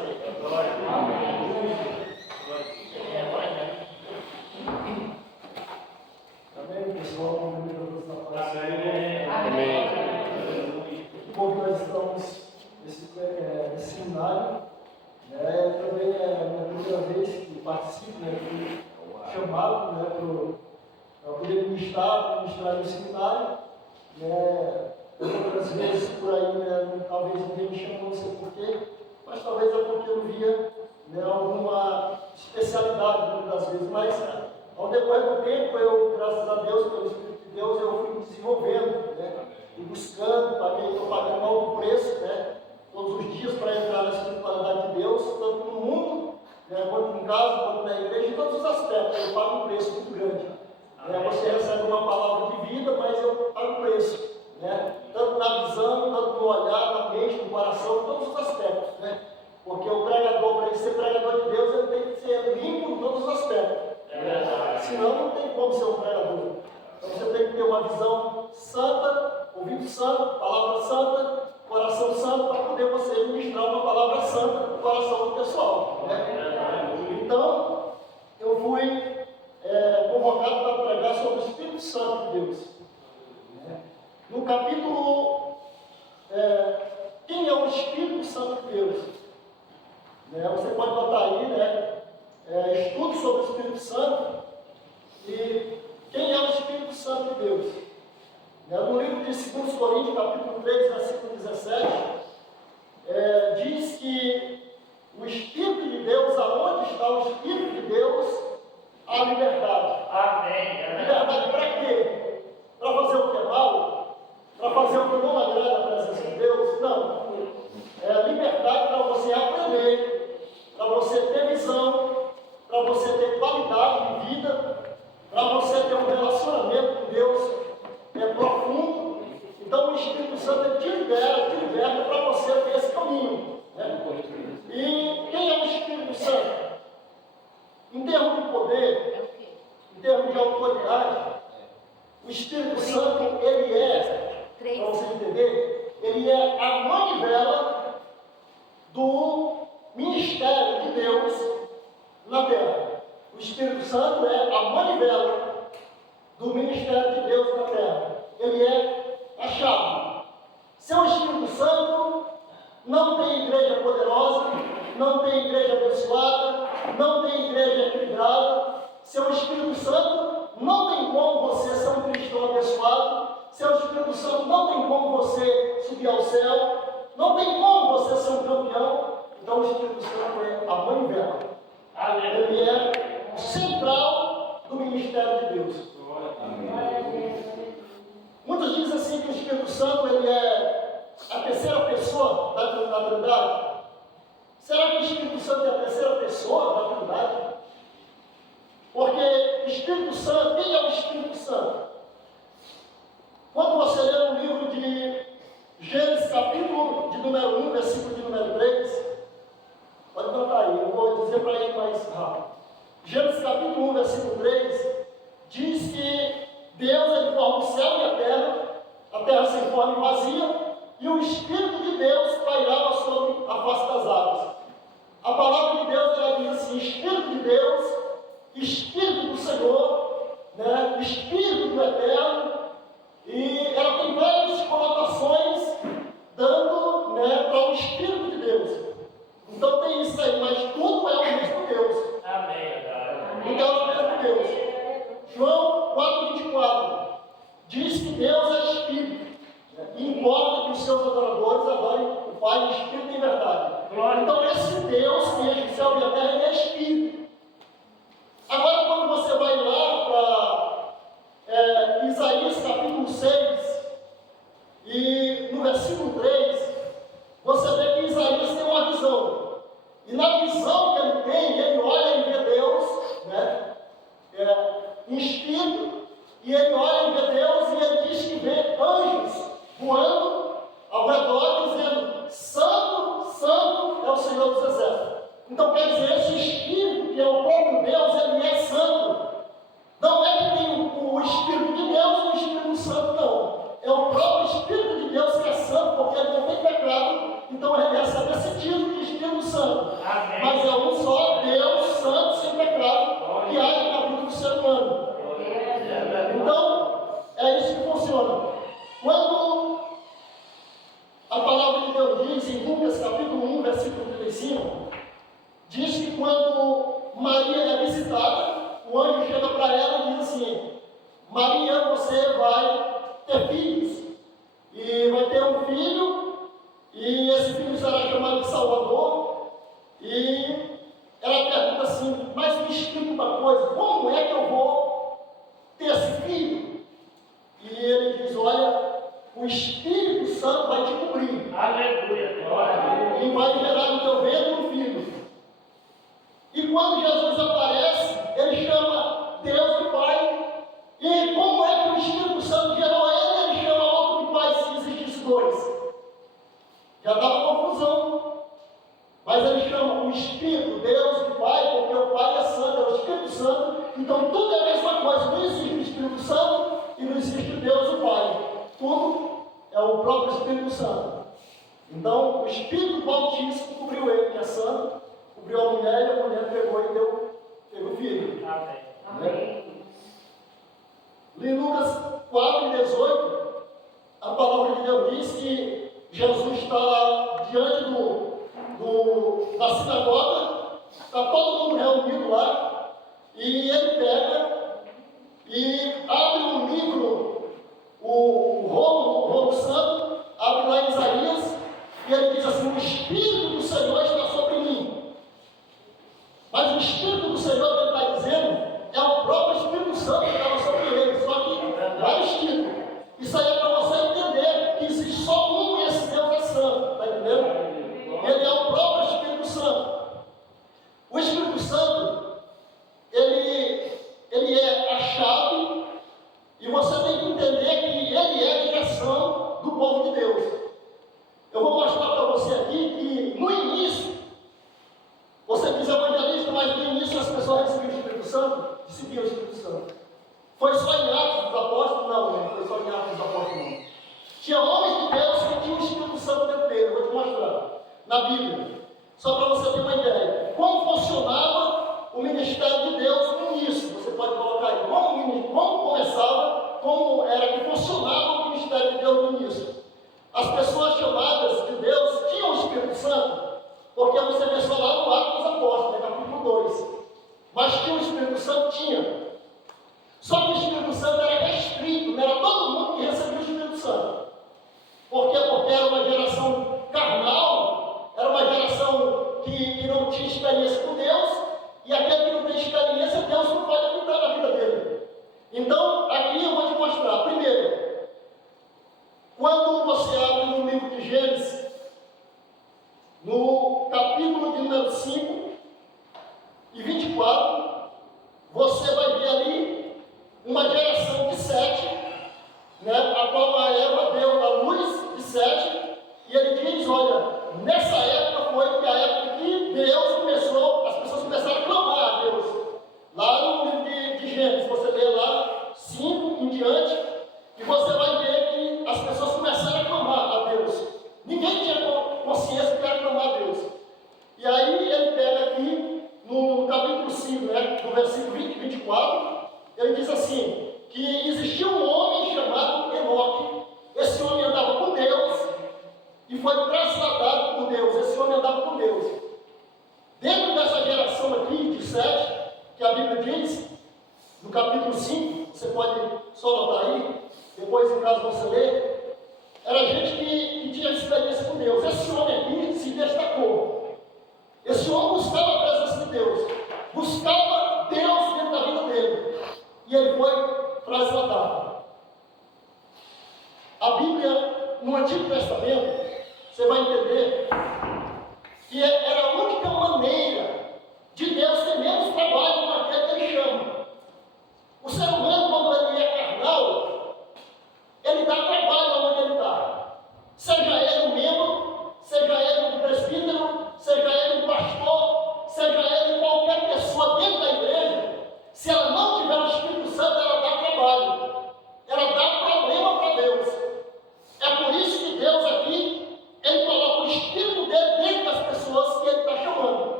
Amém, pessoal. Amém. Como nós estamos nesse seminário, também é a minha primeira vez que participo, fui chamado para poder ministrar no seminário. Outras vezes por aí, talvez ninguém me chamou, não sei porquê, mas talvez é porque eu via alguma especialidade muitas das vezes. Mas ao decorrer do tempo, eu, graças a Deus, pelo Espírito de Deus, eu fui me desenvolvendo, e buscando, estou pagando alto preço, todos os dias para entrar na espiritualidade de Deus, tanto no mundo, quanto em casa, quanto na igreja, em todos os aspectos. Eu pago um preço muito grande. Você recebe uma palavra de vida, mas eu pago um preço. Tanto na visão, tanto no olhar, na mente, no coração, em todos os aspectos. Porque o pregador, para ele ser pregador de Deus, ele tem que ser limpo em todos os aspectos. Senão não tem como ser um pregador. Então você tem que ter uma visão santa, ouvido santo, palavra santa, coração santo, para poder você ministrar uma palavra santa no coração do pessoal. Então, eu fui convocado para pregar sobre o Espírito Santo de Deus. No capítulo, quem é o Espírito Santo de Deus? Você pode botar aí, estudo sobre o Espírito Santo e quem é o Espírito Santo de Deus. No livro de 2 Coríntios, capítulo 3, versículo 17, diz que o Espírito de Deus, aonde está o Espírito de Deus, há liberdade. Amém. Liberdade para quê? Para fazer o que é mal? Para fazer o que não agrada a presença de Deus? Não. É liberdade para você aprender, para você ter visão, para você ter qualidade de vida, para você ter um relacionamento com Deus profundo. Então o Espírito Santo te liberta para você ter esse caminho. E quem é o Espírito Santo? Em termos de poder, em termos de autoridade, o Espírito Santo, ele para você entender, ele é a manivela do ministério de Deus na terra. O Espírito Santo é a manivela do ministério de Deus na terra. Ele é a chave. Sem o Espírito Santo, não tem igreja poderosa, não tem igreja abençoada, não tem igreja equilibrada. Sem o Espírito Santo, não tem como você ser um cristão abençoado. Sem o Espírito Santo, não tem como você subir ao céu. Não tem como você ser um campeão. Então o Espírito Santo é a manivela. Ele é o central do ministério de Deus. Muitos dizem assim que o Espírito Santo ele é a terceira pessoa da Trindade. Será que o Espírito Santo é a terceira pessoa da Trindade? Porque o Espírito Santo, quem é o Espírito Santo? Quando você lê o livro de Gênesis, capítulo de número 1, versículo de número 3, pode botar aí, eu vou dizer para ele mais rápido. Gênesis, capítulo 1, versículo 3, diz que Deus ele forma o céu e a terra sem forma e vazia, e o Espírito de Deus pairava sobre a face das águas. A palavra de Deus ela diz assim: Espírito de Deus, Espírito do Senhor, Espírito do Eterno, e ela tem várias conotações dando para o Espírito de Deus. Então tem isso aí, mas tudo é o mesmo Deus. Amém. Tudo é o mesmo Deus. João 4,24 diz que Deus é Espírito. E importa que os seus adoradores adorem o Pai em Espírito e em verdade. Então esse Deus que é o céu e a terra, ele é Espírito. Agora quando você vai lá para Isaías capítulo 6 e no versículo 3, você vê que Isaías tem uma visão. E na visão que ele tem, ele olha e vê Deus, em espírito, e ele olha e vê Deus, e ele diz que vê anjos voando ao redor, dizendo: Santo, Santo é o Senhor dos Exércitos. Então quer dizer, esse Espírito, que é o próprio Deus, ele é santo. Não é que tem o Espírito de Deus e o Espírito Santo, não. É o próprio Espírito de Deus que é santo, porque ele não tem pecado. Então ele recebe esse título de Espírito Santo. Amém. Mas é um só Deus Santo, sem pecado, que age na vida do ser humano. Então, é isso que funciona. Quando a palavra de Deus diz em Lucas capítulo 1, versículo 35, diz que quando Maria é visitada, o anjo chega para ela e diz assim: Maria, você vai ter filhos, e vai ter um filho, e esse filho será chamado de Salvador. E ela pergunta assim: mas me explica uma coisa, como é que eu vou ter esse filho? E ele diz: olha, o Espírito Santo vai te cobrir. Aleluia. Glória. E vai gerar no teu ventre um filho. E quando Jesus aparece, ele chama Deus de Pai. E como é que o Espírito Santo gerou ele? Ele chama outro de Pai, se existisse dois. Já dava confusão. Mas ele chama o Espírito, Deus de Pai, porque o Pai é santo, é o Espírito Santo. Então tudo é a mesma coisa. Não existe o Espírito Santo e não existe Deus o Pai. Tudo é o próprio Espírito Santo. Então o Espírito Altíssimo cobriu ele, que é santo, cobriu a mulher, e a mulher pegou e teve o filho. Amém. Amém. Em Lucas 4:18, a palavra de Deus diz que Jesus está diante da sinagoga, está todo mundo reunido lá, e ele pega e abre um livro, o rolo santo, abre lá em Isaías, e ele diz assim: o Espírito do Senhor está sobre mim. Mas o Espírito do Senhor que ele está dizendo é o próprio Espírito Santo que estava sobre ele, só que vários títulos. Isso aí é para você entender que existe só um e esse Deus é santo, está entendendo? Ele é o próprio Espírito Santo. O Espírito Santo, ele é a chave, e você tem que entender que ele é a direção do povo de Deus. Eu vou mostrar para você aqui que no início, você diz evangelista, mas no início as pessoas recebiam o Espírito Santo, recebiam o Espírito Santo. Foi só em Atos dos Apóstolos? Não, foi só em Atos dos Apóstolos não. Tinha homens de Deus que tinham o Espírito Santo dentro dele, eu vou te mostrar, na Bíblia. Só para você ter uma ideia. Como funcionava o ministério de Deus no início? Você pode colocar aí. Como começava, como era que funcionava o ministério de Deus no início. As pessoas chamadas de Deus tinham o Espírito Santo, porque você vê só lá no Atos dos Apóstolos, capítulo 2. Mas tinha o Espírito Santo? Tinha. Só que o Espírito Santo era restrito, não era todo mundo que recebia o Espírito Santo. Por quê? Porque era uma geração carnal, era uma geração que não tinha experiência com Deus, e aquele que não tem experiência, Deus não pode habitar na vida dele. Então, aqui eu vou te mostrar. Primeiro, quando você abre no livro de Gênesis, no capítulo de número 5 e 24, você vai ver ali uma geração de Sete, né, a qual a Eva deu a luz de Sete, e ele diz: olha, nessa época foi que a época que Deus começou, as pessoas começaram a clamar a Deus. Lá no livro de Gênesis, você lê lá 5 em diante, e você vai ver que as pessoas começaram a clamar a Deus. Ninguém tinha consciência que era clamar a Deus. E aí ele pega aqui no capítulo 5, né, no versículo 20 e 24, ele diz assim, que existia um homem chamado Enoque. Esse homem andava com Deus e foi trasladado por Deus. Esse homem andava com Deus. Dentro dessa geração aqui de Sete, que a Bíblia diz, no capítulo 5, você pode só notar aí, depois em casa você lê, era gente que tinha experiência com Deus. Esse homem aqui se destacou. Esse homem buscava a presença de Deus, buscava Deus dentro da vida dele, e ele foi trasladado. A Bíblia, no Antigo Testamento, você vai entender que era a única maneira de Deus ter menos trabalho com aquele que ele chama. O ser humano, quando ele é carnal, ele dá trabalho onde ele está. Seja ele um membro, seja ele um presbítero, seja ele um pastor,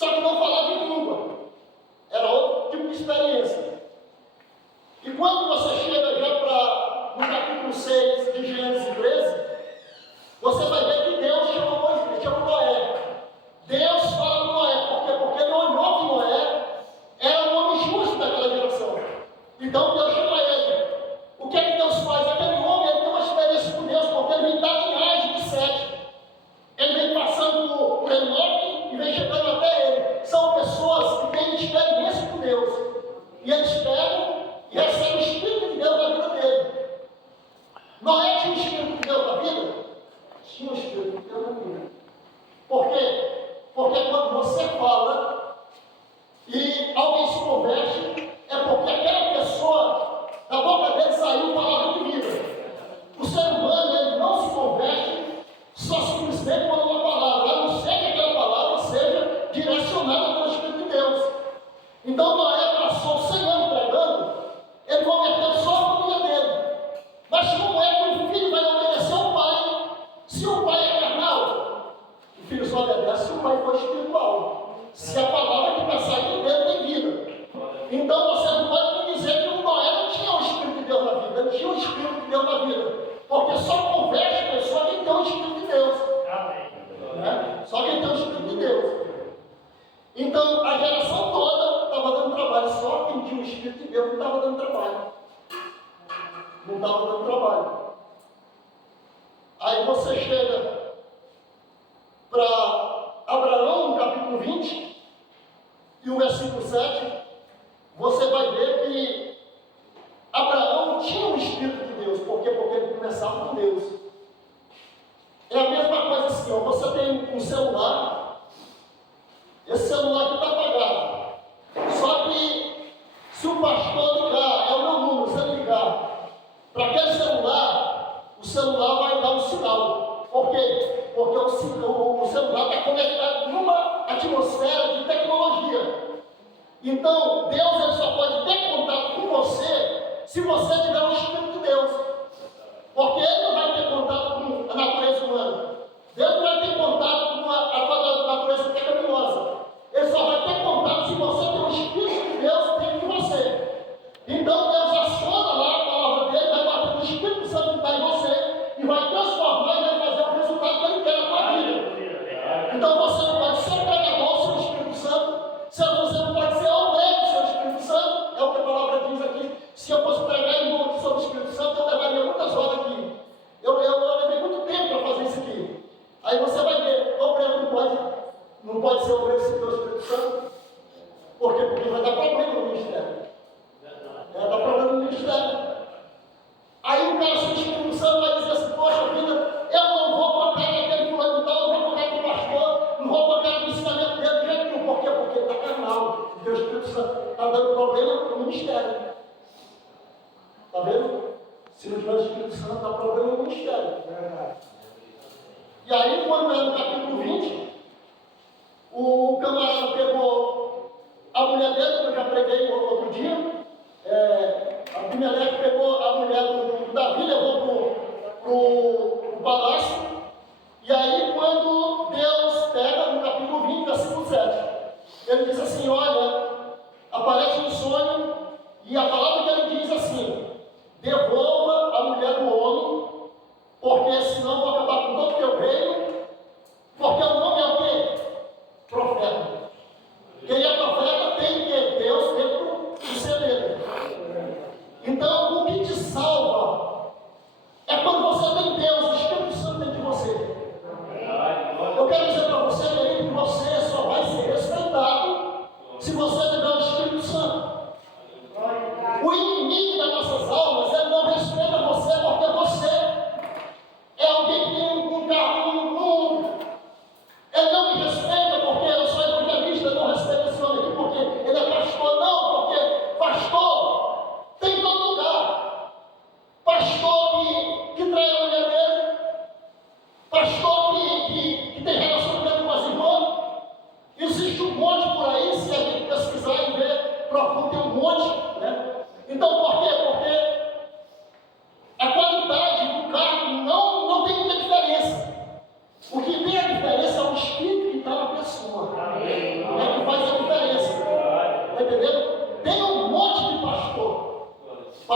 só que não falava em língua. Era outro tipo de experiência. E quando você chega já no capítulo 6 de Gênesis 13, você vai ver que Deus chamou Noé. Deus fala com Noé. Por quê? Porque ele olhou que Noé era um homem justo daquela geração. Então Deus chama ele. O que é que Deus faz? Aquele homem ele tem uma experiência com Deus, porque ele vem da linhagem de Sete. Ele vem passando por Enoque e vem chegando até ele. São pessoas que têm experiência com Deus. E eles pegam e recebem o Espírito de Deus na vida dele. Noé tinha o Espírito de Deus na vida? Tinha o Espírito de Deus na vida. Por quê? Porque quando você fala e alguém se converte, é porque aquela pessoa, da boca dele saiu palavra de vida. O ser humano, ele não se converte só simplesmente por uma palavra, a não ser que aquela palavra seja direcionada pelo Espírito de Deus. Então Noé passou 100 anos pregando, ele converteu só a família dele. Mas como é que o filho vai obedecer ao pai, se o pai é carnal? O filho só obedece se o pai for espiritual. Se a palavra que está saindo dele tem vida. Então você não pode me dizer que o Noé não tinha o Espírito de Deus na vida, ele tinha o Espírito de Deus na vida. Porque só converte a pessoa quem tem o Espírito de Deus. Né? Só quem tem o Espírito de Deus. Então a geração toda estava dando trabalho, só quem tinha o Espírito de Deus não estava dando trabalho. Não estava dando trabalho. Aí você chega para Abraão, no capítulo 20, e o versículo 7, você vai ver que Abraão tinha o Espírito de Deus. Por quê? Porque ele começava com Deus. É a mesma coisa assim, ó, você tem um celular, esse celular aqui está apagado. Só que se o pastor ligar, é o meu número, se ele ligar para aquele celular, o celular vai dar um sinal. Por quê? Porque o celular está conectado numa atmosfera de tecnologia. Então, Deus ele só pode ter contato com você se você tiver o Espírito de Deus. Porque Ele não vai ter contato com a natureza humana. Deus não vai ter contato com a tua natureza pecaminosa. Ele só vai ter contato se você tem o Espírito de Deus dentro de você. Então, Deus aciona lá a palavra dele, vai bater no Espírito Santo que está em você e vai transformar e vai fazer o resultado que Ele quer na tua vida. Então, você não pode ser pregador sem o Espírito Santo. Você não pode ser obreiro sem o Espírito Santo. É o que a palavra diz aqui. Se eu fosse pregar em nome sobre o Espírito Santo, eu levaria muitas horas aqui. Eu levei muito tempo para fazer isso aqui. Aí você vai ver, obreiro não pode ser obreiro sem ter o Espírito Santo. Por quê? Porque vai dar problema no ministério. Vai dar problema no ministério. Aí o cara sem o Espírito Santo vai dizer assim, poxa vida, eu não vou tocar naquele fulano de tal, não vou tocar no pastor, não vou tocar no ensinamento dele de jeito nenhum. Por quê? Porque está carnal. Porque o Espírito Santo está dando problema no ministério. Está vendo? Se não tiver o Espírito Santo, dá problema no ministério. E aí, quando é no capítulo 20, o camarada pegou a mulher dele, que eu já preguei outro dia. Abimeleque pegou a mulher do Davi, levou para o palácio. E aí, quando Deus pega, no capítulo 20, versículo 7, ele diz assim: olha, aparece um sonho, e a palavra que ele diz assim: devolva a mulher do homem, porque senão vou acabar com todo o teu reino. Porque o nome é o quê? Profeta. Quem é profeta tem que ter Deus dentro do ser dele. Então, o que te salva é quando você tem Deus, o Espírito Santo dentro de você. Eu quero dizer para você, querido, que você só vai ser respeitado se você tiver o Espírito Santo. O inimigo das nossas almas, ele não respeita você porque você é alguém que tem um cargo no mundo. Ele não me respeita porque eu sou evangelista, ele não respeita esse homem aqui porque ele é pastor. Não, porque pastor tem em todo lugar. Pastor que trai a mulher dele. Pastor que tem relacionamento com as irmãs. Existe um monte por aí, se a gente pesquisar e ver profundo, tem um monte, né? Então, por quê? Porque a qualidade do cargo não tem muita diferença. O que tem a diferença é o Espírito que está na pessoa. É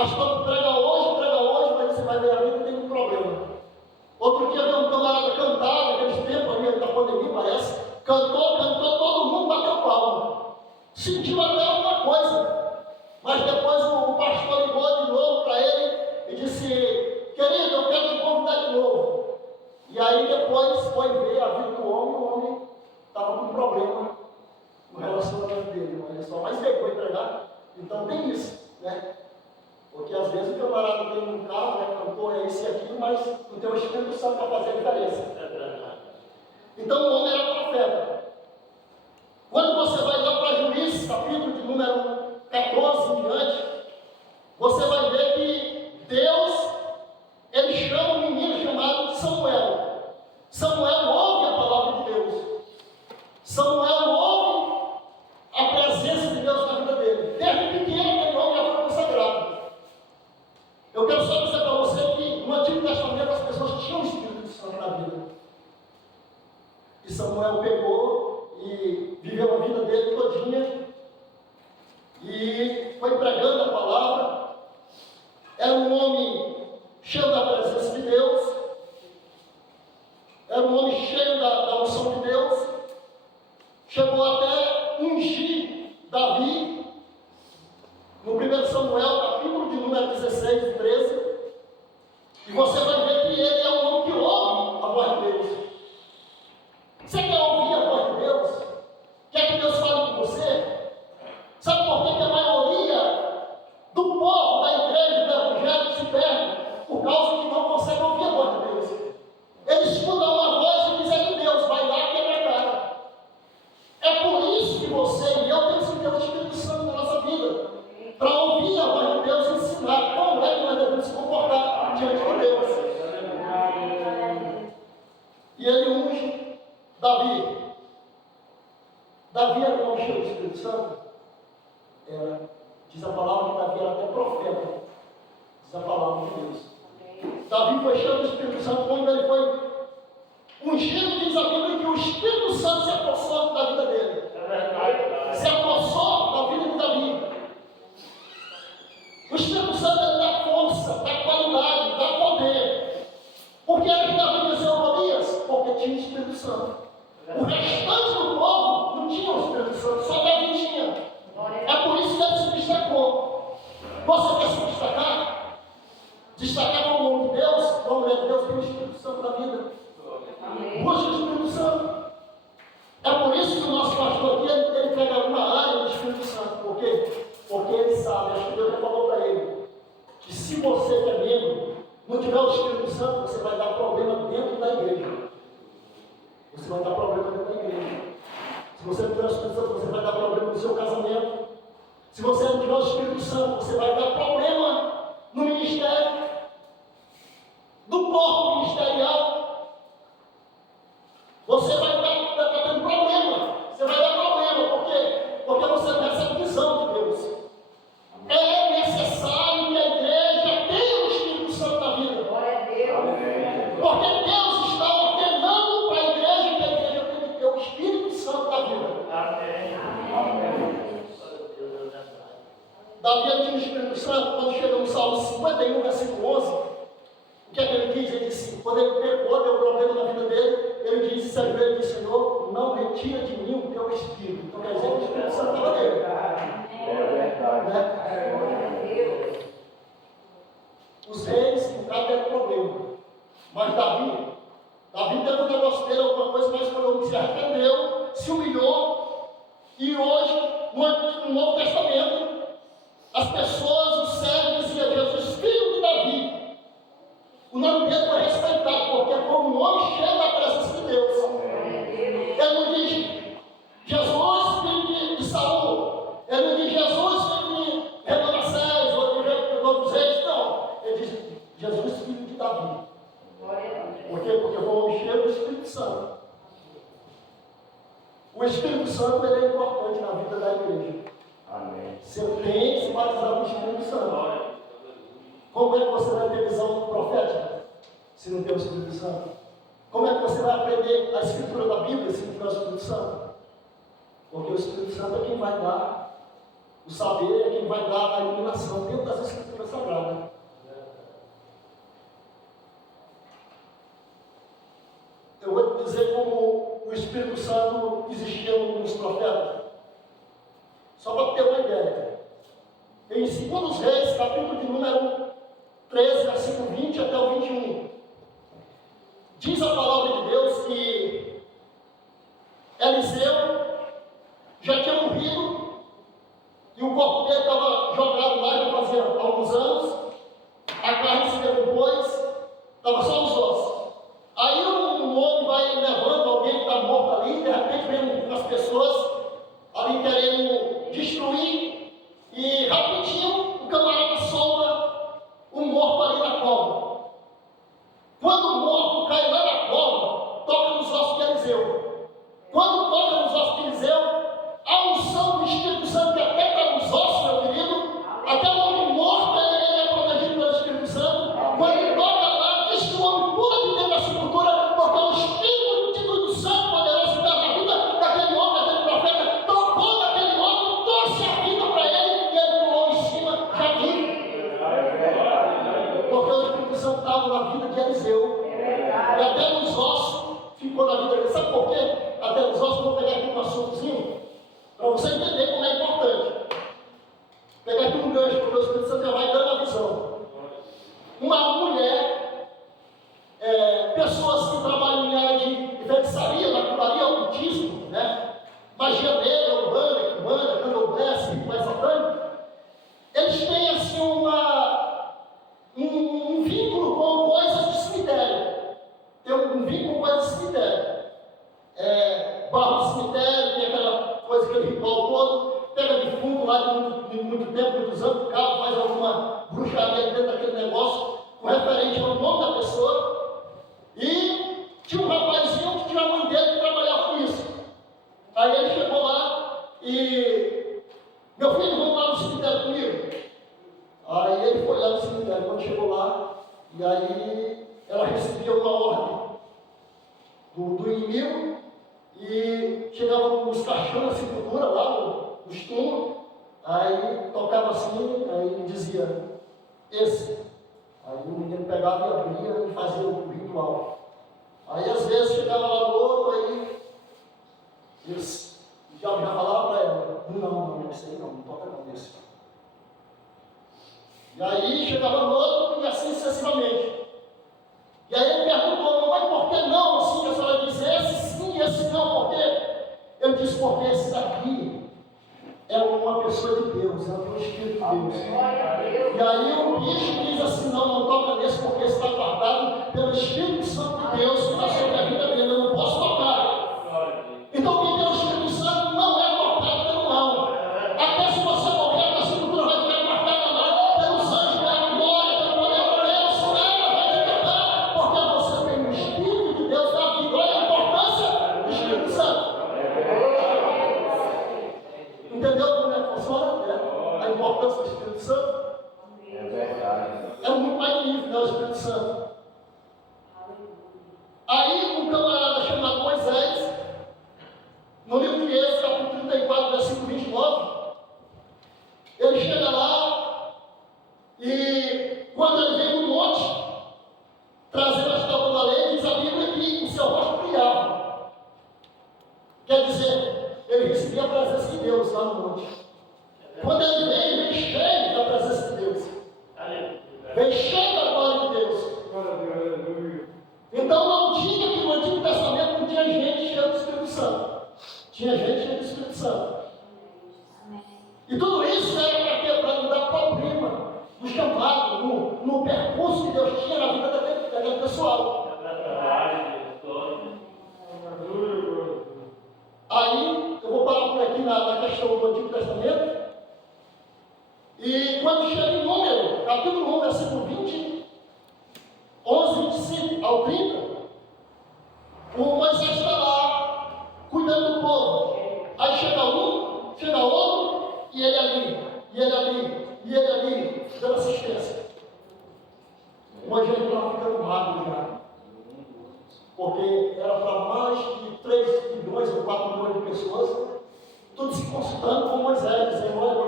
pastor prega hoje, mas você vai ver a vida tem um problema. Outro dia veio um camarada cantar, naqueles tempos ali da pandemia, parece, cantou, todo mundo bateu palma. Sentiu até alguma coisa, mas depois o pastor ligou de novo para ele e disse: querido, eu quero te convidar de novo. E aí depois foi ver a vida do homem, o homem estava com problema no relacionamento dele, olha só, mas veio para entregar. Então tem isso, né? Porque às vezes o camarada tem um carro, né, cantor, é esse e aquilo, mas não tem o Espírito Santo para fazer a diferença. Então o homem era profeta. Quando você vai lá para Juízes, capítulo de número 14 em diante, você vai ver que Deus, ele chama um menino chamado Samuel. Samuel ouve a palavra de Deus. Samuel ouve a presença de Deus na vida dele. Desde pequeno, aquele homem já foi consagrado. Eu quero só dizer para você que no Antigo Testamento as pessoas tinham o Espírito Santo na vida. E Samuel pegou e viveu a vida dele todinha e foi pregando a palavra. Era um homem cheio da presença de Deus, era um homem cheio da unção de Deus, chegou até ungir Davi, no 1 Samuel, capítulo de número 16 e 13, e você vai ver que ele é um homem que ouve a voz de Deus. Você quer ouvir a voz de Deus? Quer que Deus fale com você? Sabe por que a maioria do povo, da igreja, do evangelho se perde? Por causa que não consegue ouvir a voz de Deus. Eles escutam uma voz e dizem que Deus vai lá e quebra a cara. É por isso que você e eu temos que ter o Espírito Santo na nossa vida, para ouvir a voz de Deus e ensinar como é que nós devemos se comportar diante de Deus. E ele unge Davi. Davi era um homem cheio do Espírito Santo? Era. Diz a palavra que Davi era até profeta. Diz a palavra de Deus. Davi foi cheio do Espírito Santo quando ele foi ungido. Diz a Bíblia que o Espírito Santo se apossou da vida dele. Se apossou da vida de Davi. O Espírito Santo ele dá força, dá qualidade, dá poder. Por que era que Davi venceu Golias? Porque tinha o Espírito Santo. O restante do povo não tinha o Espírito Santo, só Davi tinha. É por isso que ele se destacou. Você quer se destacar? Destacar como homem de Deus, como mulher de Deus, tem o Espírito Santo na vida. Busca o Espírito Santo. É por isso que o nosso pastor aqui, ele pega uma área do Espírito Santo. Por quê? Porque ele sabe, acho que Deus já falou para ele, que se você que é membro, não tiver o Espírito Santo, você vai dar problema dentro da igreja. Você vai dar problema dentro da igreja. Se você não tiver o Espírito Santo, você vai dar problema no seu casamento. Se você não tiver o Espírito Santo, você vai dar problema no ministério, do corpo ministerial. Você vai estar tendo problema. Você vai dar problema. Por quê? Porque você não tem essa visão de Deus. É necessário que a igreja tenha o Espírito Santo na vida. Porque Deus está ordenando para a igreja que a igreja tem que ter o Espírito Santo na vida. Davi tinha o Espírito Santo. Quando chega no Salmo 51, versículo 11, o que é que ele diz? Ele disse, quando ele pecou, deu problema na vida dele, ele disse, serve ele, disse, Senhor, não retira de mim o teu Espírito. Então quer dizer que o Espírito Santo estava nele. Né? Os reis, no caso, deram problema. Mas Davi teve um negócio dele, alguma coisa, mas quando ele se arrependeu, se humilhou, e hoje, no Novo Testamento, as pessoas o servem e diziam, Jesus, filho de Davi. O nome dele foi respeitado, porque como um homem cheio da presença de Deus. Ele não diz Jesus, filho de Saul. Ele não diz Jesus, filho de Manassés, ou de outros reis, não. Ele diz Jesus, filho de Davi. Por quê? Porque foi um homem cheio do Espírito Santo. O Espírito Santo ele é importante na vida da igreja. Amém. Você tem que se batizar no Espírito Santo. Como é que você vai ter visão profética se não tem o Espírito Santo? Como é que você vai aprender a escritura da Bíblia se não tiver o Espírito Santo? Porque o Espírito Santo é quem vai dar O saber é quem vai dar a iluminação dentro das Escrituras Sagradas. Eu vou te dizer como o Espírito Santo existia nos profetas. Só para ter uma ideia. Em 2 Reis, capítulo de número 13, versículo 20 até o 21. Diz a palavra de Deus que Eliseu já tinha morrido e o corpo dele estava jogado lá, já fazia alguns anos. A carne se decompôs, estava só os ossos. Aí um homem vai levando alguém que está morto ali, de repente vem umas pessoas ali querendo destruir, e rapidinho o camarada solta o morto ali na cova. Quando o morto cai lá na cova, toca nos ossos de Eliseu. Quando toca nos ossos de Eliseu, a unção do Espírito Santo que até está nos ossos, meu querido, até o homem morto ele é protegido pelo Espírito Santo. Quando ele toca lá, diz que o homem pula de dentro da sepultura, porque o Espírito Santo poderoso está na vida daquele homem, daquele profeta, tocou naquele homem, trouxe a vida para ele e ele pulou em cima, já vive. Porque o Espírito Santo estava na vida de Eliseu. E até nos ossos ficou na vida dele. Sabe por quê? Até nos ossos, vou pegar aqui um assuntozinho, para você entender como é importante. Pegar aqui um gancho, porque o Espírito Santo já vai dando a visão. Uma mulher, pessoas que trabalham em área de feitiçaria, macumbaria, ocultismo, né? Magia negra, urbana, cubana, candomblé, mais satânico, eles têm assim um vínculo com coisas de cemitério. Tem um vínculo com coisas de cemitério. Barro de cemitério, tem aquela coisa, aquele ritual todo, pega defunto lá de muito tempo, muitos anos, o cara faz alguma bruxaria dentro daquele negócio, com referente ao nome da pessoa. E tinha um rapazinho que tinha a mãe dele que trabalhava com isso. Aí ele chegou lá e: meu filho, vamos lá no cemitério comigo? Aí ele foi lá no cemitério. Quando chegou lá, e aí ela recebia uma ordem do inimigo, e chegava nos caixões da sepultura lá, nos túmulos, aí tocava assim, aí dizia: esse. Aí o menino pegava e abria e fazia o ritual. Aí às vezes chegava lá no outro, aí esse. Já falava para ela: não, esse aí não toca não, esse. E aí chegava no outro e assim sucessivamente. E aí ele perguntou: mamãe, por que não? Assim, a senhora diz: esse sim, esse não, por quê? Eu disse: porque esse daqui é uma pessoa de Deus, é um Espírito de Deus. E aí o bicho diz assim: não toca nesse, porque está guardado pelo Espírito Santo de Deus que está sobre a vida dele, eu não posso tocar. Então quem tem o Espírito Santo não é tocado pelo mal. Até se você morrer, a sepultura vai ficar guardada lá pelos anjos, pela glória, pelo poder de Deus, nada vai te tocar, porque você tem o Espírito de Deus na vida. Olha a importância do Espírito Santo. Entendeu como é que funciona? A importância do Espírito Santo? É verdade. É muito magnífico, né, o Espírito Santo. Aí um camarada chamado Moisés, no livro de Êxodo, capítulo 34, versículo 29, ele chega lá e quando ele vem do monte, trazendo as tábuas da lei, diz a Bíblia que o seu rosto brilhava. Quer dizer, ele recebia a presença de Deus lá no monte. Quando ele vem cheio da presença de Deus. Vem cheio da glória de Deus. Então não diga que no Antigo Testamento não tinha gente cheia do Espírito Santo. Tinha gente cheia do Espírito Santo. E tudo isso era para quê? Para não dar problema no chamado, no percurso que Deus tinha na vida daquele pessoal. Aí eu vou parar por aqui na questão do Antigo Testamento. E quando chega em Número, capítulo 1, versículo 20, 11, 25 ao 30, o Moisés está lá, cuidando do povo. Aí chega um, chega outro, e ele ali, e ele ali, e ele ali, dando assistência. Moisés estava ficando magro já. Porque era para mais de 3 milhões ou 4 milhões de pessoas, tudo se consultando com Moisés, dizendo: olha, Moisés,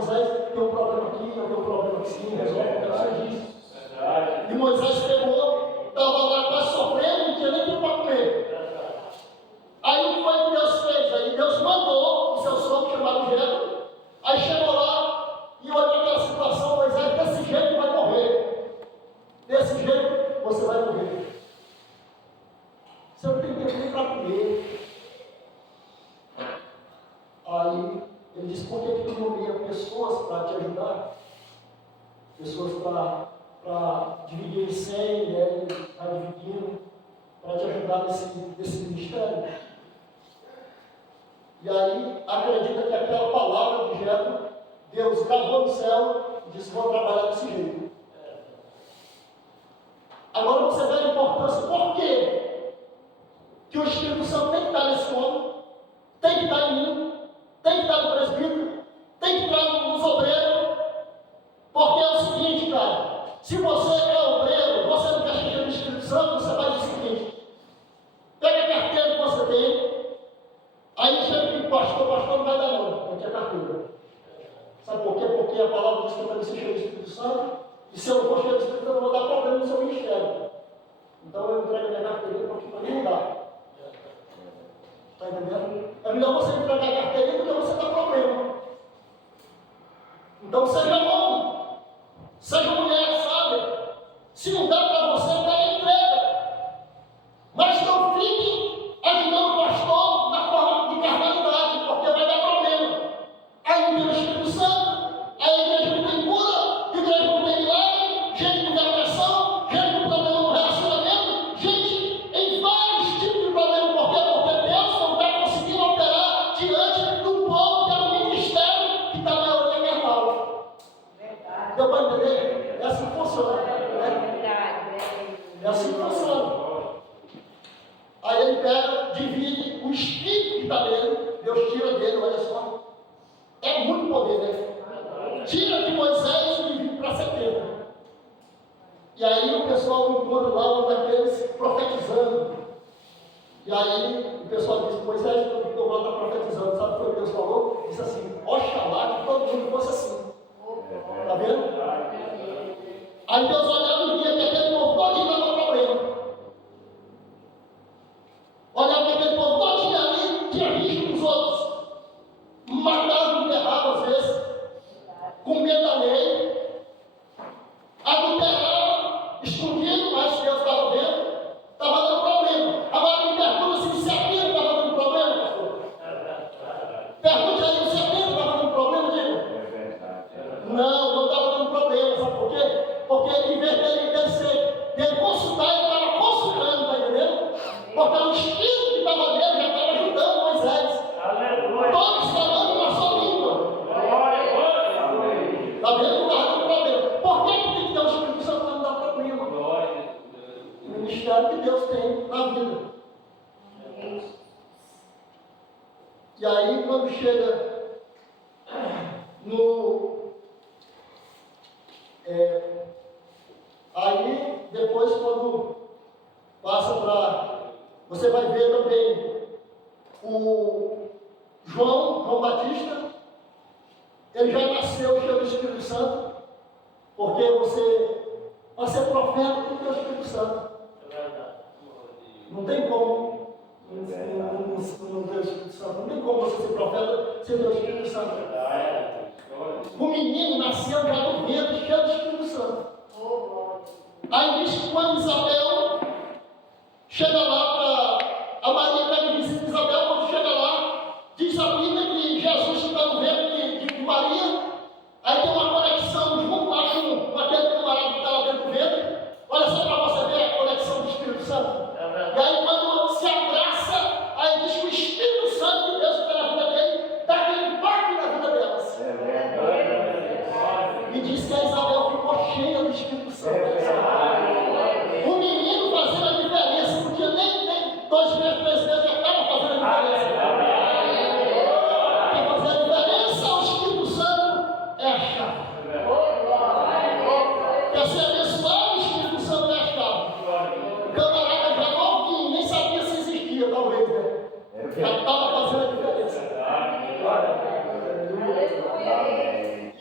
Moisés, tem um problema aqui, eu tenho um problema aqui, sim, resolve, eu quero ser disso. E Moisés pegou, estava lá quase sofrendo, não tinha nem tempo para comer. Aí o que foi que Deus fez? Aí Deus mandou o seu sogro chamado Jetro. Aí chegou lá e olhou aquela situação, Moisés, desse jeito vai morrer. Desse jeito você vai morrer. Você não tem tempo nem para comer. Aí ele disse, por que tu não envia pessoas para te ajudar? Pessoas para dividir em 100, ele está dividindo, para te ajudar nesse ministério. E aí, acredita que aquela palavra de Jetro, Deus gravou no céu e disse, vou trabalhar desse jeito. Agora você vê a importância, por quê? Que o Espírito Santo tem que estar nesse homem, tem que estar em mim, tem que estar no presbítero, tem que estar nos obreiros, porque é o seguinte, cara, se você é obreiro, você não quer chegar no Espírito Santo, você faz o seguinte, pega a carteira que você tem, aí chega e pastor não vai dar não, não tinha carteira. Sabe por quê? Porque a palavra diz que eu tenho que ser cheio do Espírito Santo, e se eu não for cheio do Espírito Santo, eu não vou dar problema no seu ministério. Então eu entrego a minha carteira porque para mim não dá. Está entendendo? É melhor você entregar a carteira do que você dar problema. Então seja homem, seja mulher, sabe? Se não dá para você, pega a entrega. Mas não fique ajudando o pastor na forma de carnalidade, porque vai dar problema. Aí não tem o Espírito Santo, aí a igreja não tem cura, a igreja não tem milagre, gente com depressão, gente com problema no relacionamento, gente em vários tipos de problemas. Por quê? Porque Deus não está conseguindo operar diante do povo que é um ministério que está na maioria carnal. Deu para entender? É assim que funciona. É assim que funciona. Aí ele pega, divide o espírito que está nele, Deus tira dele, olha só. É muito poder, né? Tira de Moisés e divide para 70. E aí o pessoal encontra lá um daqueles profetizando. E aí o pessoal diz, Moisés, quando o povo está profetizando, sabe o que Deus falou? Disse assim, oxalá que todo mundo fosse assim. Está vendo? Aí Deus olhava e via que aquele povo todinho dava problema. Olhava que aquele povo todinho ali tinha risco dos outros. Matava, enterrava às vezes, com medo da lei, adulterava, escondido, mas Deus estava vendo, estava dando problema. Agora me pergunta se de 70 estava dando problema, pastor. Pergunte aí, de 70 estava dando problema, digo. Não estava dando problema, sabe por quê? Porque em vez dele consultar, ele estava consultando, está entendendo? Porque o Espírito que estava nele já estava ajudando Moisés. Todos falando uma só língua. Está vendo? Não estava dando problema. Por que tem que ter o Espírito Santo para não dar problema? O ministério que Deus tem na vida. E aí, quando chega no. Aí, depois, quando passa para. Você vai ver também o João Batista, ele já nasceu cheio do Espírito Santo, porque você, para ser profeta, tem que ter o Espírito Santo. Não tem como não ter o Espírito Santo. Não tem como você ser profeta sem ter o Espírito Santo. O menino nasceu já do ventre, cheio do Espírito Santo. Aí diz que quando Isabel chega lá para. A Maria pega e visita Isabel, quando chega lá, diz a Bíblia que Jesus está no ventre de Maria, aí tem uma conexão junto lá com aquele camarada que está lá dentro do ventre. Olha só para você ver a conexão do Espírito Santo. E aí quando se abraça, aí diz que o Espírito Santo de Deus que está na vida dele, dá aquele impacto na vida delas. E diz que a Isabel ficou cheia do Espírito Santo. O menino fazendo a diferença, não tinha nem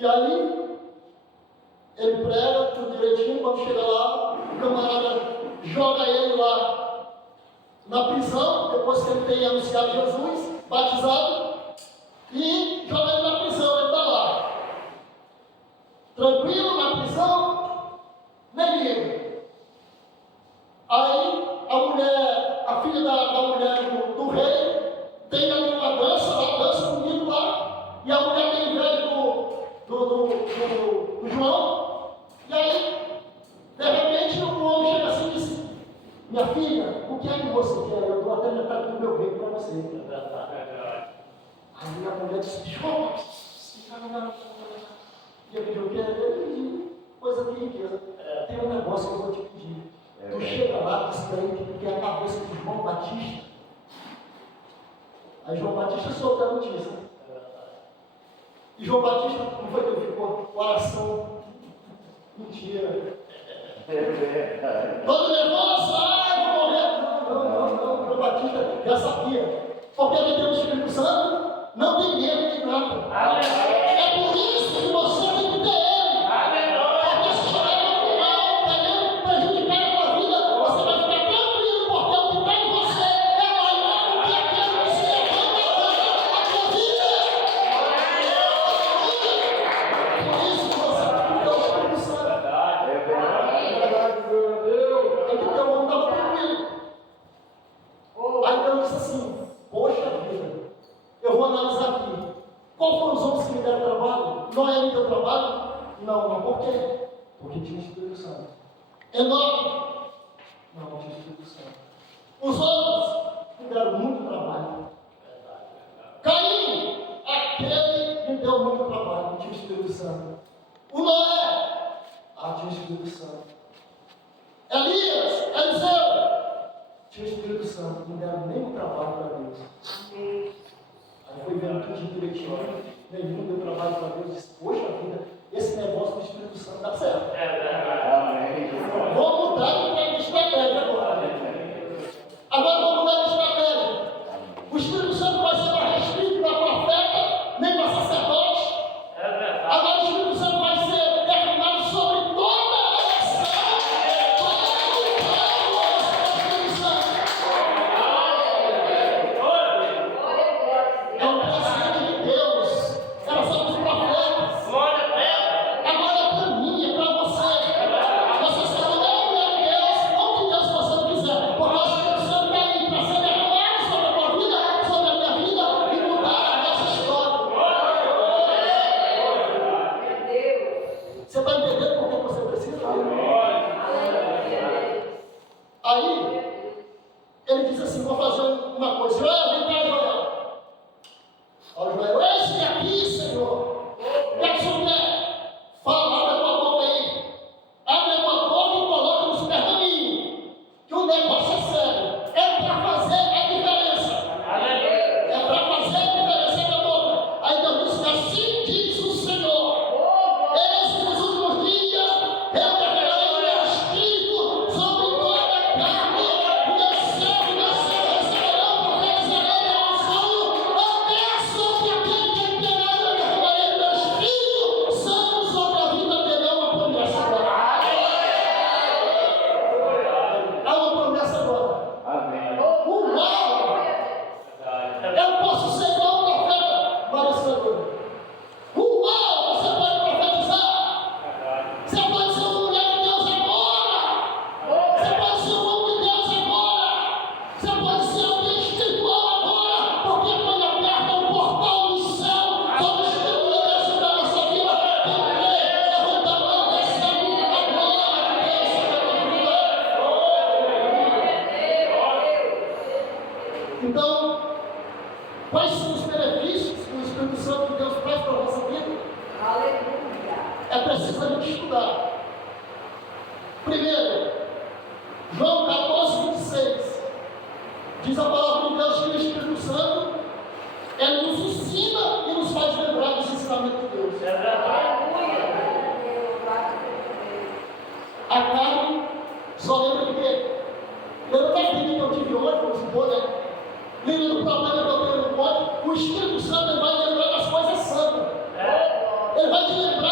E aí, ele prega tudo direitinho, quando chega lá, o camarada joga ele lá na prisão, depois que ele tem anunciado Jesus, batizado, e joga ele na prisão, ele está lá. Tranquilo na prisão, nem liga. Aí a mulher, a filha da mulher do rei, tem ali uma dança, ela dança comigo lá, e a mulher tem inveja do João, e aí, de repente, o homem chega assim e diz: minha filha, o que é que você quer? Eu dou até metade do meu reino para você. Aí a mulher disse: João, e eu pedi o quê? Eu pedi coisa de riqueza. Tem um negócio que eu vou te pedir. Tu chega lá, escreve que é a cabeça de João Batista. Aí João Batista solta a notícia. E João Batista não foi que ele ficou coração. Mentira. Todo nervoso, vou morrer. Não. João Batista já sabia. Porque ele tem o Espírito Santo, não tem medo de nada. É por isso que você tem que ter ele. Porque se chegar no mal, querendo prejudicar a tua vida, você vai ficar tranquilo, porque o que está em você é maior do que aquele que se levanta contra a tua vida. Por isso que você tem que ter o Espírito Santo. Tem que ter o homem estava tranquilo. Aí Deus disse assim: poxa vida, eu vou analisar aqui. Qual foram os homens que me deram trabalho? Noé me deu trabalho? Não. Por quê? Porque tinha o Espírito Santo. Enoque? Não tinha o Espírito Santo. Os outros me deram muito trabalho. Caim? Aquele me deu muito trabalho, tinha o Espírito Santo. O Noé? Tinha o Espírito Santo. Elias? Eliseu? Tinha o Espírito Santo, não deram nenhum trabalho para Deus. Aí foi vendo tudo direitinho, nenhum deu trabalho para Deus, disse: poxa vida, esse negócio do Espírito Santo dá certo. Vou mudar de estratégia agora. Agora vou mudar de estratégia. O Espírito Santo vai ser mais restrito para profeta, nem para sacerdote. Agora o Espírito Santo vai ser derramado sobre toda a nação. É um presente de Deus. Era só os profetas. Agora é para mim, é para você. Você se tornou a mulher de Deus, ou de Deus se você não quiser. Porque o Espírito Santo está aí para ser derramado sobre a tua vida, sobre a minha vida e mudar a nossa história. Você está entendendo por que você precisa? Aí, ele diz assim: vou fazer uma coisa. Joel, vem cá, Joel. Ó, Joel, esse aqui, Senhor. O que é que o Senhor quer? Fala, abre a tua boca aí. Abre a tua boca e coloca nos pergaminhos. Que o negócio é sério. É para fazer a diferença. É para fazer a diferença na boca. Aí Deus disse: assim diz o Senhor. Eis que nos últimos dias eu derramarei meu Espírito sobre toda a carne. Meus servos receberão profetizarei a unção. Eu peço que aquele que entender eu derramarei meu Espírito Santo sobre a vida dele. É uma promessa agora. É uma promessa agora. Uau! Eu posso ser igual o profeta, Marcelo. Uau! Você pode profetizar. Você pode ser uma mulher de Deus agora. Você pode ser um homem de Deus agora. Você pode ser alguém espiritual agora. Porque quando aperta o portal do céu, todo o Espírito de Deus sobre a nossa vida. Quem crê, levanta a mão, recebe a glória de Deus sobre a tua vida. Então, quais são os benefícios que o Espírito Santo de Deus traz para a nossa vida? É preciso a gente estudar. Primeiro, João 14, 26. Diz a palavra de Deus que o Espírito Santo, ele nos ensina e nos faz lembrar dos ensinamentos de Deus. A carne só lembra de quê? Lembra da vida que eu tive ontem, vamos supor, né? Lembra do problema que eu tenho no corpo? O Espírito Santo vai lembrar das coisas santas. Ele vai te lembrar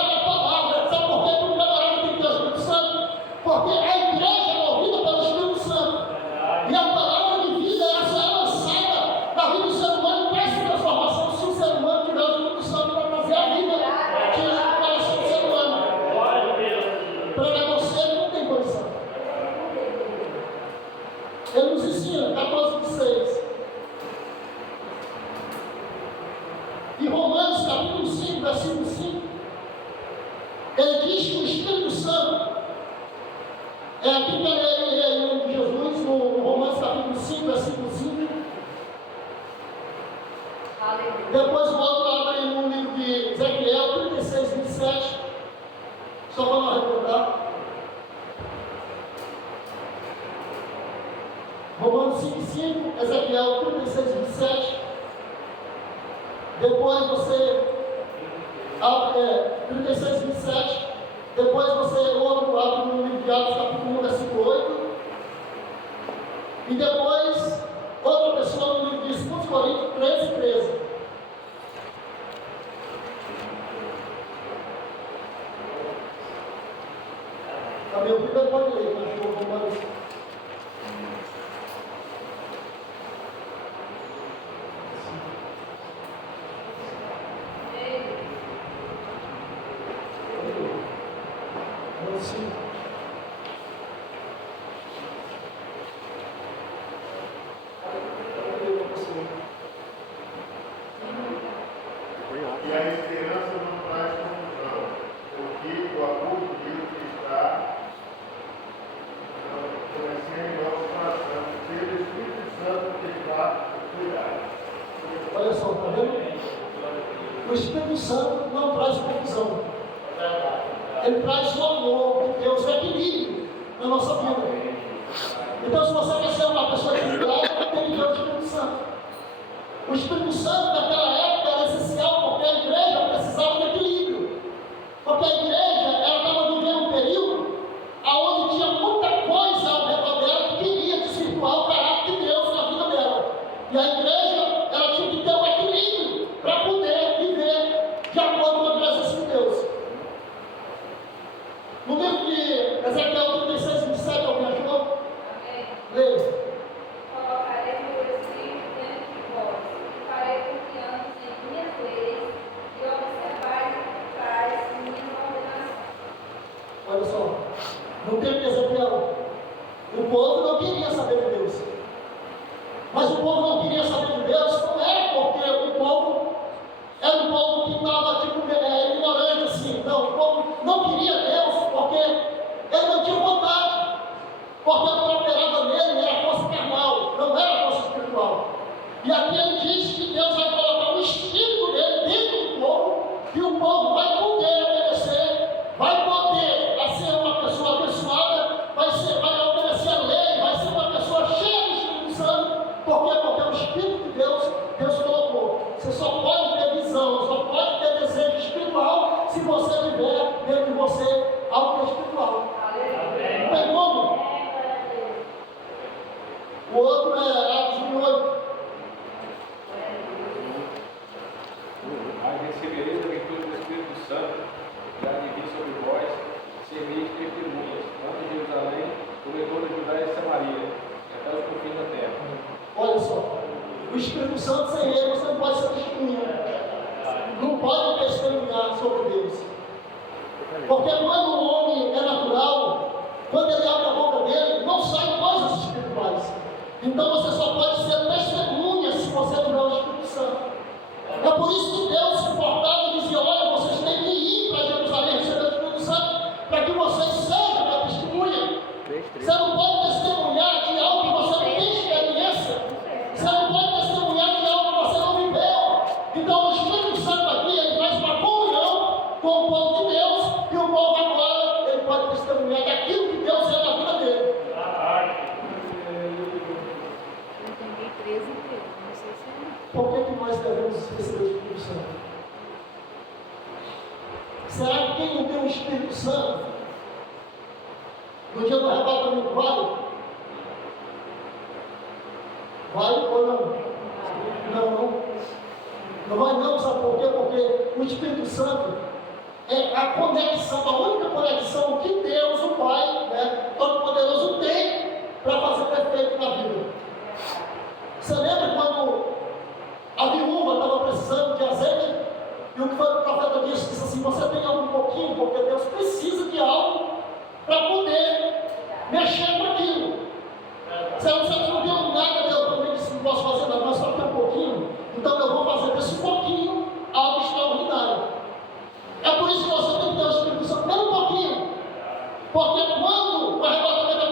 Aqui também é em nome de Jesus, no Romanos capítulo 5, versículo 5. Depois o outro abre no livro de Ezequiel 36, 27. Só para nós recordar. Romanos 5, 5, Ezequiel 36, 27. Depois você abre 36, 27. Depois você abre no livro de Atos, capítulo 1, versículo 8. E depois, outra pessoa no livro de 2 Coríntios 13, 13. Também o primeiro pode ler, mas o Romanos. E a esperança não traz confusão, porque o amor de Deus que está conhecendo em nosso coração, seja o Espírito Santo que está cuidado. Olha só, está vendo? O Espírito Santo não traz confusão. Ele traz o amor de Deus, o equilíbrio na nossa vida. Então, se você quer ser uma pessoa equilibrada, tem que ter o Espírito Santo. O Espírito Santo, naquela época, era essencial porque a igreja precisava de equilíbrio. Porque a igreja, ela estava vivendo um período onde tinha muita coisa ao redor dela que queria desvirtuar o caráter de Deus na vida dela. E a igreja, ela tinha que ter um equilíbrio para poder viver de acordo com a presença de Deus. No livro de Ezequiel 36, 27, alguém achou? Amém. Leia. Colocarei meu espírito dentro de vós, e farei confiança em minhas leis, e observais e traz minha ordenação. Olha só, no tempo de Ezequiel, o povo não queria saber de Deus. Mas o povo não queria saber de Deus, não era porque o povo era um povo que estava ignorante assim. Não, o povo não queria Deus porque ele não tinha vontade. Porque o que operava nele era força carnal, não era força espiritual. E aqui ele diz que Deus vai colocar o espírito dele dentro do povo, e o povo vai poder obedecer, vai poder ser uma pessoa abençoada, vai obedecer a lei, vai ser uma pessoa cheia do Espírito Santo. Por quê? Porque o Espírito de Deus colocou. Você só pode ter visão, só pode ter desejo espiritual se você tiver dentro de você algo que é espiritual. Não tem como. O outro é Atos 1:8. Mas recebereis a virtude do Espírito Santo, que há de vir sobre vós, sereis testemunhas, tanto em Jerusalém, como em toda a Judéia e Samaria, e até os confins da terra. Olha só, o Espírito Santo sem ele você não pode ser testemunha. Não pode testemunhar sobre Deus. Porque quando o homem é natural, quando ele abre a boca dele, não saem coisas espirituais. Então você só pode ser testemunha se você tiver o Espírito Santo. É por isso que Deus se importava e dizia: olha, vocês têm que ir para Jerusalém receber o Espírito Santo, para que vocês sejam a testemunha. Você não pode testemunhar de algo que você não tem experiência. Você não pode testemunhar de algo que você não viveu. Então o Espírito Santo aqui, ele traz uma comunhão com o povo de Deus, e o povo agora, ele pode testemunhar daquilo que Deus é na vida dele. Eu entendi 13 e 13, não sei se é. Por que nós devemos receber o Espírito Santo? Será que quem não tem o Espírito Santo, no dia do arrebatamento, vai? Vai ou não? Não vai não, sabe por quê? Porque o Espírito Santo é a conexão, a única conexão que Deus, o Pai, Todo-Poderoso, tem para fazer perfeito na vida. Você lembra quando a viúva estava precisando de azeite? E o que foi que o profeta disse assim: você tem algum pouquinho, porque Deus precisa de algo para poder mexer com aquilo. Se você não deu nada, Deus também disse: não posso fazer nada, mas só tem um pouquinho. Então eu vou fazer desse pouquinho algo extraordinário. É por isso que você tem que ter o Espírito Santo, pelo pouquinho. Porque quando o arrebatamento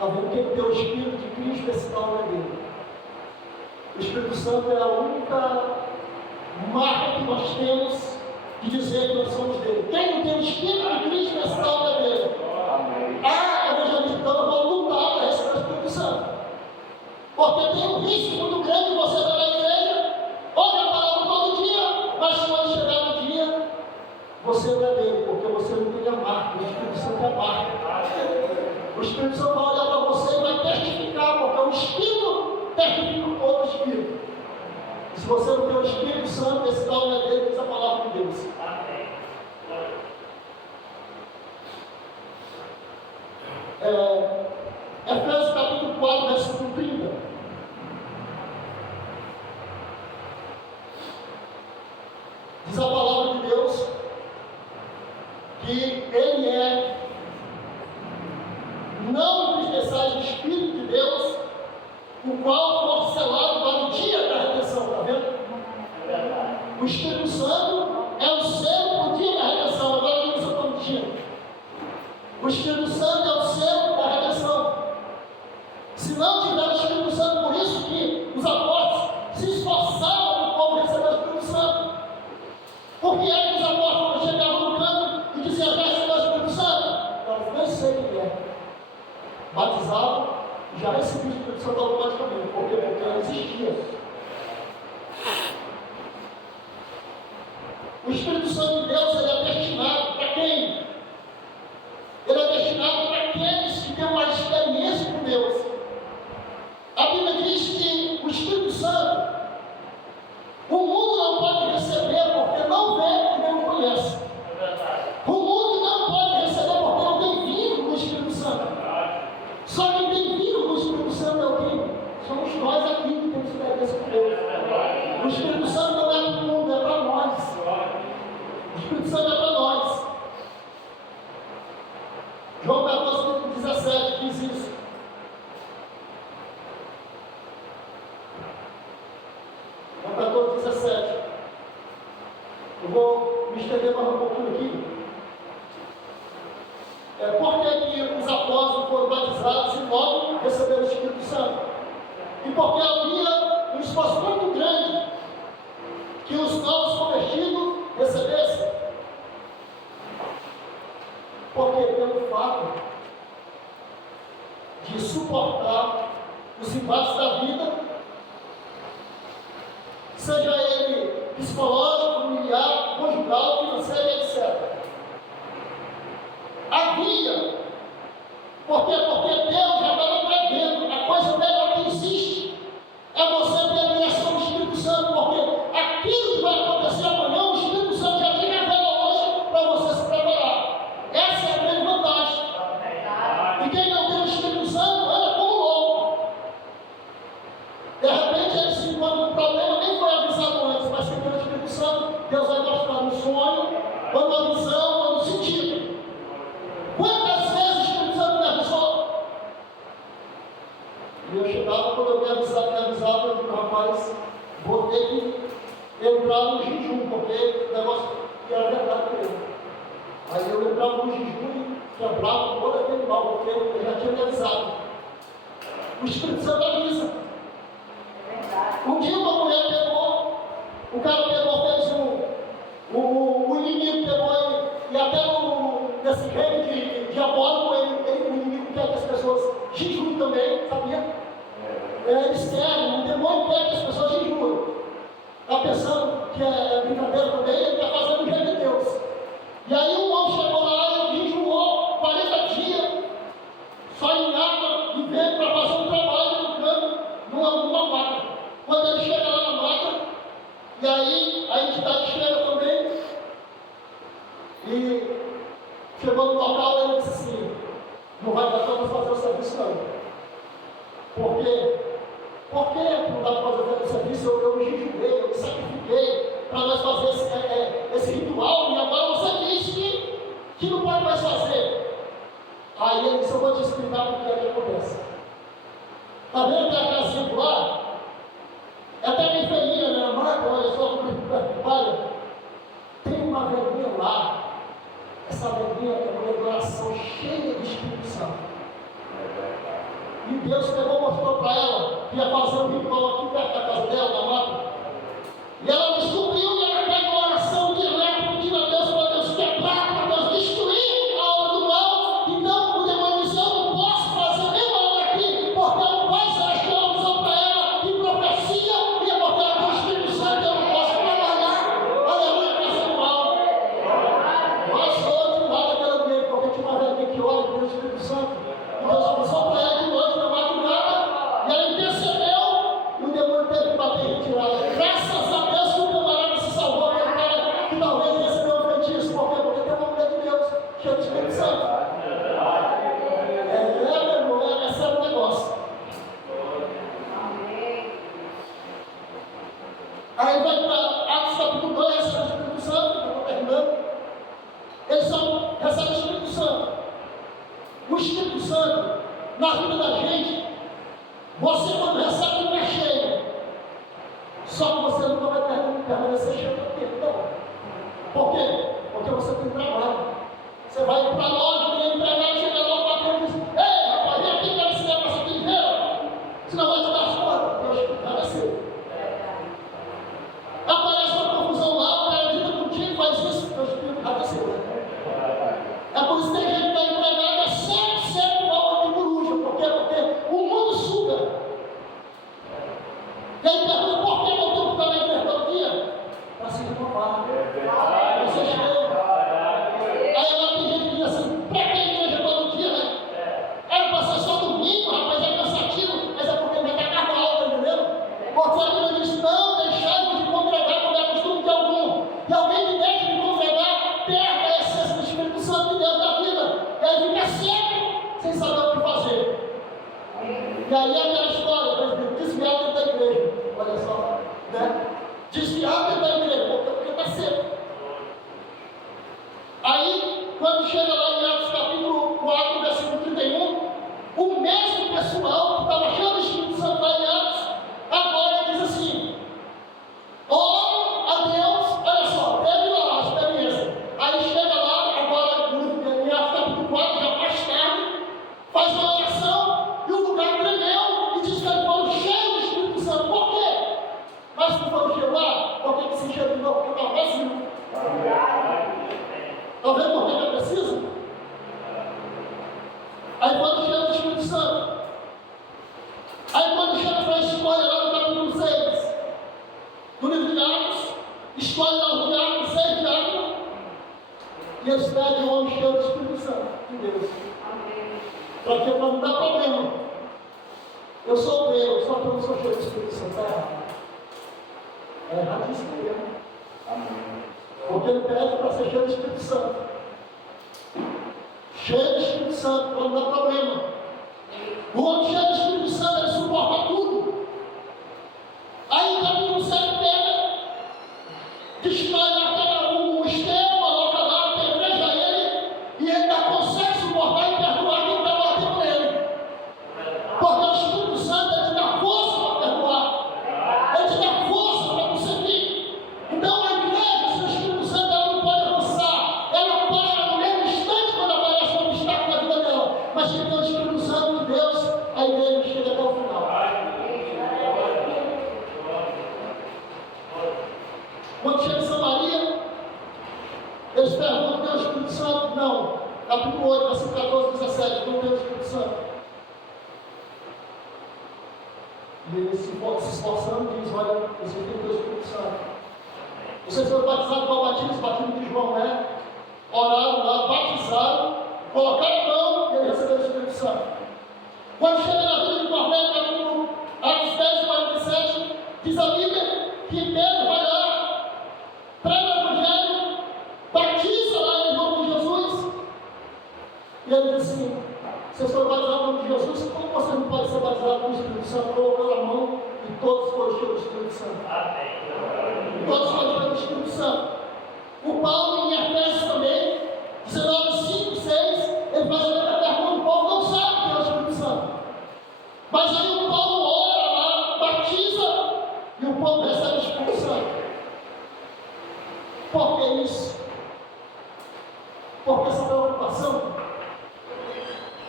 Está vendo que tem o Espírito de Cristo, esse tal não é dele. O Espírito Santo é a única marca que nós temos de dizer que nós somos dele. Quem não tem o Espírito de Cristo, esse tal não é dele. Ah, evangelista, então eu vou lutar para receber o Espírito Santo. Porque tem um risco muito grande de você estar na igreja, ouve a palavra todo dia, mas quando chegar no dia, você não é dele, porque você não tem a marca. O Espírito Santo é a marca. O Espírito Santo vai olhar para você e vai testificar, porque o Espírito testifica com outro Espírito. E se você não tem o Espírito Santo, esse tal não é dele, diz a palavra de Deus. Efésios capítulo 4, versículo 30. Diz a palavra de Deus que Ele é, não entristeçais o Espírito de Deus, o qual foi selado para o dia da redenção, está vendo? O Espírito Santo é o selo para o dia da redenção, agora não usa como dia. O Espírito Santo é o selo da redenção. Se não tiver o Espírito Santo, por isso que os apóstolos se esforçavam para o povo receber o Espírito Santo. Porque é que os apóstolos chegavam no canto e diziam: já recebeu o Espírito Santo? Eles nem sei o que é. Batizavam e já recebiam o Espírito Santo automaticamente. Por quê? Porque não existia. O Espírito Santo de Deus, ele é destinado para quem? Ele é destinado para aqueles que têm uma experiência com Deus. A Bíblia diz que o Espírito Santo, o mundo não pode receber porque não vê e não conhece. O mundo não pode receber porque não tem vínculo com o Espírito Santo. Só quem tem vínculo com o Espírito Santo é o quê? Somos nós aqui que temos experiência com Deus. O Espírito Santo não é para o mundo, é para nós. O Espírito Santo é para nós. João 14, 17 diz isso. João 14, 17. Eu vou me estender mais um pouquinho aqui. Por que os apóstolos foram batizados e logo receberam o Espírito Santo? E porque havia um esforço muito grande que os novos convertidos recebessem. Porque pelo fato de suportar os embates da vida, seja ele psicológico, familiar, conjugal, financeiro, etc. Havia, porque Deus já estava prevendo, a coisa melhor que existe é você ter a direção do Espírito Santo, porque aquilo que vai acontecer amanhã, o Espírito Santo já te revela hoje para você se preparar. Essa é a grande vantagem. E quem não tem o Espírito Santo anda como louco. De repente ele se encontra com um problema, nem foi avisado antes, mas quem tem o Espírito Santo, Deus vai mostrar no sonho, ou numa visão, ou no sentido. Quantas vezes o Espírito Santo me avisou? E eu chegava, quando eu me avisava, eu digo: rapaz, vou ter que entrar no jejum, porque o negócio era verdade mesmo. Aí eu entrava no jejum e quebrava todo aquele mal, porque eu já tinha me avisado. O Espírito Santo avisa. Um dia uma mulher pegou, o cara pegou, fez o inimigo pegou e até nesse reino diabólico, o inimigo quer que as pessoas jejuem também, sabia? Eles querem, o demônio quer que as pessoas jejuem. Está pensando que é brincadeira também, ele está fazendo o reino de Deus. E aí um homem chegou lá e jejuou 40 dias, só em água, e veio para fazer um trabalho no campo, numa máquina. Quando ele chega lá na máquina, e aí a entidade chega também, e chegou no local, ele disse assim: não vai dar para fazer o serviço não. Por quê? Por que não dá para fazer o serviço? Eu me jejuei, eu me sacrifiquei para nós fazer esse ritual, e agora você diz que não pode mais fazer. Aí ele disse: eu vou te explicar o que é que acontece. Está vendo que a casinha do lado? É até bem feinha, né? A marca, olha só como olha, tem uma velhinha lá. Essa velhinha é uma adoração cheia do Espírito Santo. E Deus pegou e mostrou para ela que ia fazer um ritual aqui perto da casa dela, na mata. E ela descobriu e ela caiu uma oração direta, pedindo a Deus para Deus quebrar, para Deus destruir a obra do mal. Então o demônio disse: eu não posso fazer nenhuma obra aqui, porque o Pai Celestial avisou para ela que profecia, e porque ela tem o Espírito Santo, eu não posso trabalhar. Aleluia, fazendo mal. Mas hoje, lá daquela igreja, porque tinha uma velha que ora pelo Espírito Santo, e Deus avisou para ela de noite, na madrugada, e ela intercedeu, e o demônio teve que bater e retirar. Graças a Deus que o camarada se salvou, aquele cara que talvez recebeu um feitiço. Por quê? Porque tem uma mulher de Deus, cheia do Espírito Santo. Meu irmão, esse é o negócio. Aí vai para Atos capítulo 2, recebe o Espírito Santo, eu estou terminando. Eles recebem o Espírito Santo. O Espírito Santo, na vida da gente, você quando recebe não é cheio. Só que você nunca vai permanecer cheio do tempo, não. Por quê? Porque você tem trabalho. Você vai para a loja, tem empregado, chega lá, o patrão diz: ei, rapaz, vem aqui para esse negócio aqui, dinheiro. Senão vai te dar as contas. Deus vai ser. Aparece uma confusão lá, o cara grita contigo, faz isso, Deus vai descer. É por isso que tem gente que está empregada, é sempre igual de coruja. Por quê? Porque o mundo suga. E aí pergunta: por que eu tenho que estar na igreja todo dia? Para se renovar. Para ser cheio. Aí agora tem gente que diz assim: para que a igreja todo dia, né? Era para ser só domingo, rapaz, é cansativo, mas é porque vai estar carnaval, tá entendendo? Porque a Bíblia diz: não deixai-vos de congregar como é costume de algum. E alguém que deixa de congregar, perde a essência do Espírito Santo de Deus na vida. E aí fica sempre sem saber o que fazer. E aí é aquela história, por exemplo, desviado dentro da igreja. Olha só, né? Desviado dentro da igreja, porque está seco. Aí, quando chega lá em Atos capítulo 4, versículo 31, o mesmo pessoal que estava achando o Espírito Santo lá em Atos, agora diz assim: ora a Deus, olha só, teve lá a experiência. Aí chega lá, agora em Atos capítulo 4, já mais tarde, faz uma oração e o lugar tremeu e diz que eles foram cheios do Espírito Santo. Por quê? Mas não foram cheios lá, por que se encheu de novo? Porque estava vazio. Está vendo por que é preciso? Aí quando chega o Espírito Santo, aí quando chega para a escolha lá no capítulo 6 do livro de Atos, escolhe lá o diácono, 6 diáconos, e eles pedem um homem cheio do Espírito Santo de Deus. Para que não dá problema. Eu sou Deus, só que eu não sou cheio do Espírito Santo. Está errado. É erradíssimo mesmo. Amém. Porque ele pede para ser cheio do Espírito Santo. Cheio do Espírito Santo, para não dar problema. O homem cheio do Espírito Santo, ele suporta tudo. Aí o capítulo 7 pega, destrói o Estevão, coloca lá, apedreja ele, e ele ainda consegue suportar e perdoar quem está batendo nele. Porque o Espírito Santo, ele te dá força para perdoar. Ele te dá força para conseguir. Então a igreja, se o Espírito Santo, ela não pode avançar. Ela para no mesmo instante quando aparece um obstáculo na vida dela. Mas se tem o Espírito Santo de Deus, a igreja chega até o final. Quando chega em Samaria, eles perguntam: tem o Espírito Santo? Não. Capítulo 8, versículo 14, 17, não tem o Espírito Santo. E eles se esforçando e diz: olha, vocês têm que ter o Espírito Santo. Vocês foram batizados com o batismo de João, né? Oraram lá, batizaram, colocaram a mão e ele recebeu o Espírito Santo. Quando chega na vida de Cornélio, capítulo Atos 10, 47, diz a Bíblia que Pedro vai lá, prega o Evangelho, batiza lá em nome de Jesus, e ele diz assim: vocês foram batizados em nome de Jesus, como você não pode ser batizado com o Espírito Santo? Colocou a mão e todos foram cheios do Espírito Santo. Todos foram cheios do Espírito Santo. O Paulo em Efésios também, 19, 5, 6, ele faz a mesma pergunta: o povo não sabe o que é o Espírito Santo. Mas aí o Paulo ora lá, batiza, e o povo recebe o Espírito Santo. Por que isso? Porque essa preocupação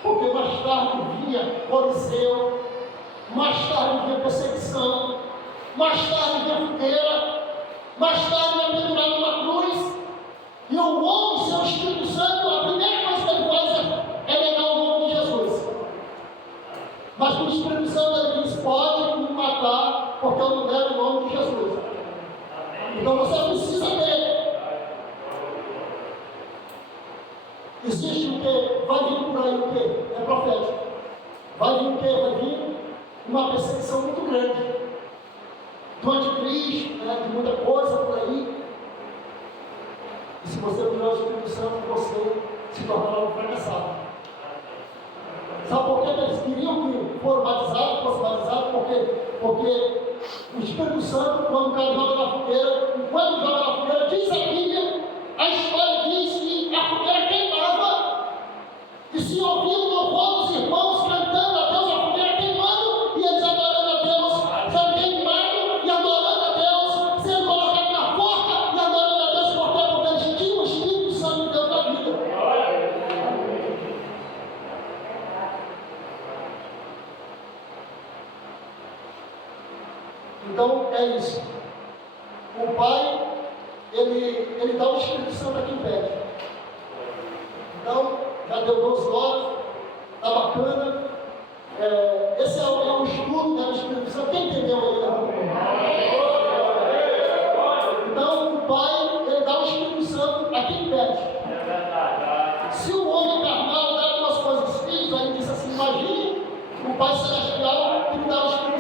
Porque mais tarde vinha Coliseu, mais tarde vinha perseguição, mais tarde vinha fogueira, mais tarde vinha pendurado numa cruz. E o homem, seu Espírito Santo, a primeira coisa que ele faz é negar o nome de Jesus. Mas o Espírito Santo ele diz: pode me matar, porque eu não nego o nome de Jesus. Então você precisa ter. Existe o que? Vai vir por aí o que? É profético. Vai vir o que? Vai vir uma perseguição muito grande do anticristo, de muita coisa por aí. E se você não tiver o Espírito Santo, você se tornará um fracassado. Sabe por que eles queriam que fosse batizado? Porque o Espírito Santo, quando o cara joga na fogueira, diz a Bíblia, a história diz que a fogueira queimava. E se ouvia o louvor dos irmãos cantando a Deus, a fogueira queimando, e eles adorando a Deus, sendo queimado e adorando a Deus, sendo colocado na porta e adorando a Deus, porque eles tinham o Espírito Santo de Deus na vida. Então é isso. O Pai, ele dá o Espírito Santo a quem pede. Então, já deu 12 horas, está bacana. Esse é o estudo do Espírito Santo. Quem entendeu aí? Então, o Pai, ele dá o Espírito Santo a quem pede. Se o homem carnal dá algumas coisas filhos, aí diz assim: imagine o Pai Celestial que me dá o Espírito